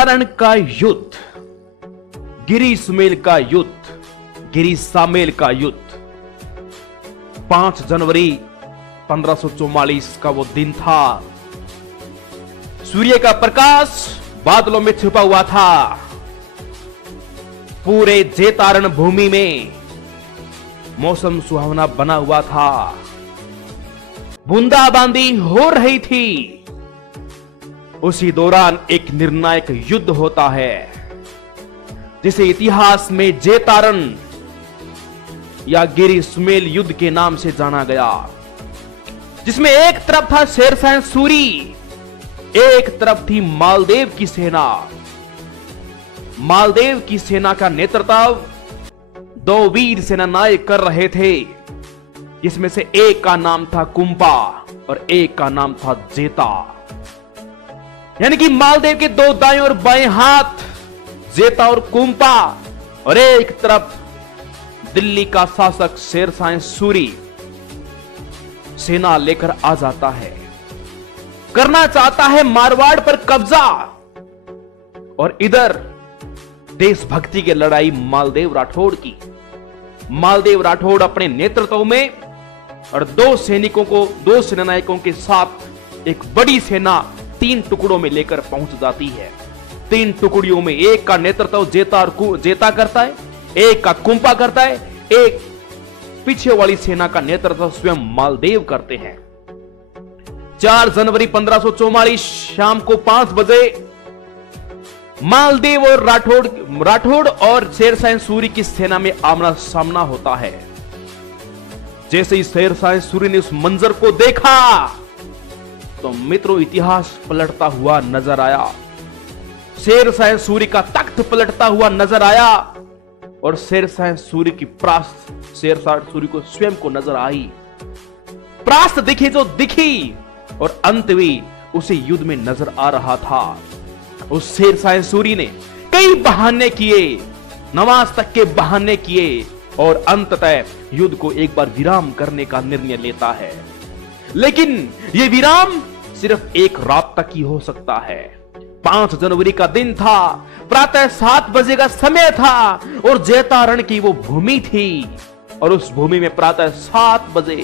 जेतारण का युद्ध, गिरी सुमेल का युद्ध, गिरी सामेल का युद्ध। 5 जनवरी 1544 का वो दिन था। सूर्य का प्रकाश बादलों में छुपा हुआ था। पूरे जेतारण भूमि में मौसम सुहावना बना हुआ था। बूंदाबांदी हो रही थी। उसी दौरान एक निर्णायक युद्ध होता है जिसे इतिहास में जेतारण या गिरी सुमेल युद्ध के नाम से जाना गया, जिसमें एक तरफ था शेरशाह सूरी, एक तरफ थी मालदेव की सेना। मालदेव की सेना का नेतृत्व 2 वीर सेनानायक कर रहे थे, जिसमें से एक का नाम था कुंपा और एक का नाम था जेता। यानी कि मालदेव के 2 दाएं और बाएं हाथ जेता और कुंपा, और एक तरफ दिल्ली का शासक शेरशाह सूरी सेना लेकर आ जाता है, करना चाहता है मारवाड़ पर कब्जा। और इधर देशभक्ति की लड़ाई मालदेव राठौड़ की। मालदेव राठौड़ अपने नेतृत्व में और 2 सैनिकों को, 2 सेनानायकों के साथ एक बड़ी सेना 3 टुकड़ों में लेकर पहुंच जाती है। 3 टुकड़ियों में एक का नेतृत्व जेता करता है, एक का कुंपा करता है, एक पीछे वाली सेना का नेतृत्व स्वयं मालदेव करते हैं। 4 जनवरी 1544 शाम को 5 बजे मालदेव और राठौड़ और शेरशाह सूरी की सेना में आमना सामना होता है। जैसे ही शेरशाह सूरी ने उस मंजर को देखा तो मित्रों इतिहास पलटता हुआ नजर आया। शेरशाह सूरी का तख्त पलटता हुआ नजर आया और शेरशाह सूरी की प्रास्त शेरशाह सूरी को स्वयं को नजर आई। प्रास्त दिखी जो दिखी और अंत भी उसे युद्ध में नजर आ रहा था। उस शेरशाह सूरी ने कई बहाने किए, नमाज तक के बहाने किए और अंततः युद्ध को एक बार विराम करने का निर्णय लेता है। लेकिन यह विराम सिर्फ एक रात तक ही हो सकता है। 5 जनवरी का दिन था, प्रातः 7 बजे का समय था और जेतारण की वो भूमि थी और उस भूमि में प्रातः 7 बजे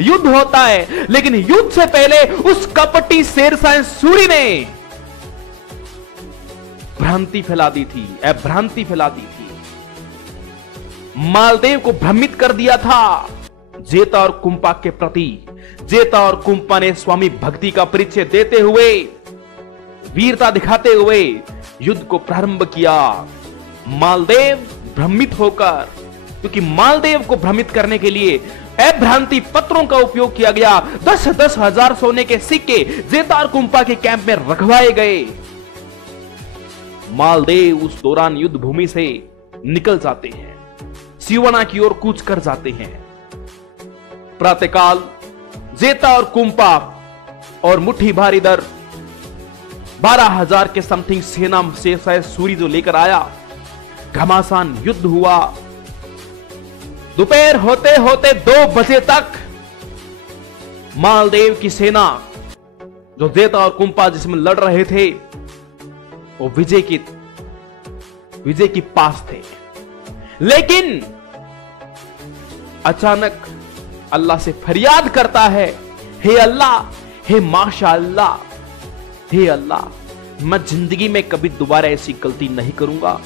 युद्ध होता है। लेकिन युद्ध से पहले उस कपटी शेरशाह सूरी ने भ्रांति फैला दी थी, भ्रांति फैला दी थी। मालदेव को भ्रमित कर दिया था जेता और कुंपा के प्रति। जेता और कुंपा ने स्वामी भक्ति का परिचय देते हुए, वीरता दिखाते हुए युद्ध को प्रारंभ किया। मालदेव भ्रमित होकर, क्योंकि मालदेव को भ्रमित करने के लिए अभ्रांति पत्रों का उपयोग किया गया। 10-10 हजार सोने के सिक्के जेता और कुंपा के कैंप में रखवाए गए। मालदेव उस दौरान युद्ध भूमि से निकल जाते हैं, सिवाना की ओर कूच कर जाते हैं। प्रातःकाल जेता और कुंपा और मुट्ठी भर इधर 12,000 के समथिंग सेना शेरशाह सूरी जो लेकर आया, घमासान युद्ध हुआ। दोपहर होते होते 2 बजे तक मालदेव की सेना जो जेता और कुंपा जिसमें लड़ रहे थे वो विजय की पास थे। लेकिन अचानक अल्लाह से फरियाद करता है, हे अल्लाह, हे माशाअल्लाह, हे अल्लाह, मैं जिंदगी में कभी दोबारा ऐसी गलती नहीं करूंगा।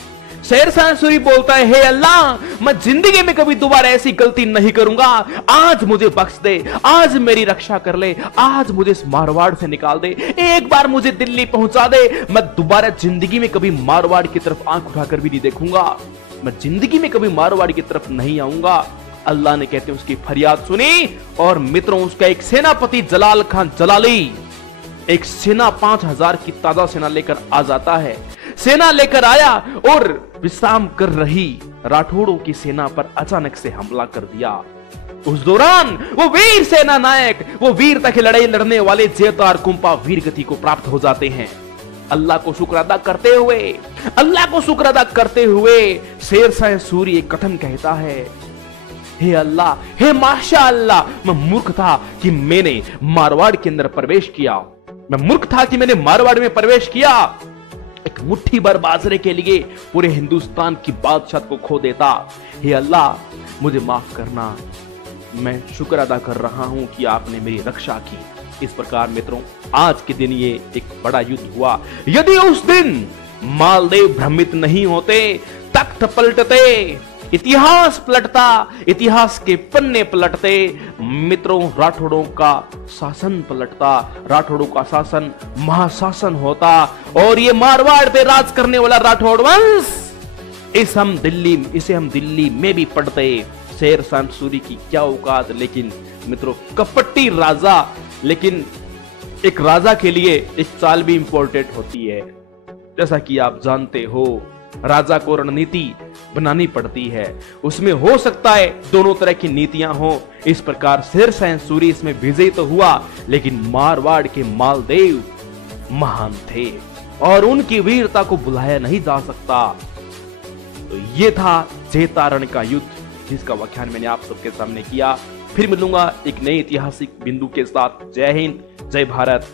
शेरशाह सूरी बोलता है, हे अल्लाह, मैं जिंदगी में कभी दोबारा ऐसी गलती नहीं करूंगा। आज मुझे बख्श दे, आज मेरी रक्षा कर ले, आज मुझे इस मारवाड़ से निकाल दे, एक बार मुझे दिल्ली पहुंचा दे। मैं दोबारा जिंदगी में कभी मारवाड़ की तरफ आंख उठाकर भी नहीं देखूंगा, मैं जिंदगी में कभी मारवाड़ की तरफ नहीं आऊंगा। अल्लाह ने कहते हैं उसकी फरियाद सुनी और मित्रों उसका एक सेनापति जलाल खान जलाली एक सेना 5,000 की ताजा सेना लेकर आ जाता है। सेना लेकर आया और विश्राम कर रही राठौड़ों की सेना पर अचानक से हमला कर दिया। उस दौरान वो वीर सेना नायक, वो वीरता की लड़ाई लड़ने वाले जेता और कुंपा वीर गति को प्राप्त हो जाते हैं। अल्लाह को शुक्र अदा करते हुए शेरशाह सूरी एक कथन कहता है, हे अल्लाह, हे माशाअल्लाह, मैं मूर्ख था कि मैंने मारवाड़ के अंदर प्रवेश किया। मैं मूर्ख था कि मैंने मारवाड़ में प्रवेश किया एक मुट्ठी भर बाजरे के लिए पूरे हिंदुस्तान की बादशाह को खो देता। हे अल्लाह, मुझे माफ करना, मैं शुक्र अदा कर रहा हूं कि आपने मेरी रक्षा की। इस प्रकार मित्रों, आज के दिन ये एक बड़ा युद्ध हुआ। यदि उस दिन मालदेव भ्रमित नहीं होते, तख्त पलटते, इतिहास पलटता, इतिहास के पन्ने पलटते मित्रों, राठौड़ों का शासन पलटता, राठौड़ों का शासन महाशासन होता और ये मारवाड़ पे राज करने वाला राठौड़ वंश इसे हम दिल्ली में भी पढ़ते। शेरशाह सूरी की क्या औकात, लेकिन मित्रों कपटी राजा, लेकिन एक राजा के लिए एक चाल भी इंपॉर्टेंट होती है। जैसा कि आप जानते हो, राजा को रणनीति बनानी पड़ती है, उसमें हो सकता है दोनों तरह की नीतियां हो। इस प्रकार शेरशाह सूरी इसमें विजयी तो हुआ, लेकिन मारवाड़ के मालदेव महान थे और उनकी वीरता को बुलाया नहीं जा सकता। तो ये था जेतारण का युद्ध, जिसका व्याख्यान मैंने आप सबके सामने किया। फिर मिलूंगा एक नए ऐतिहासिक बिंदु के साथ। जय हिंद, जय भारत।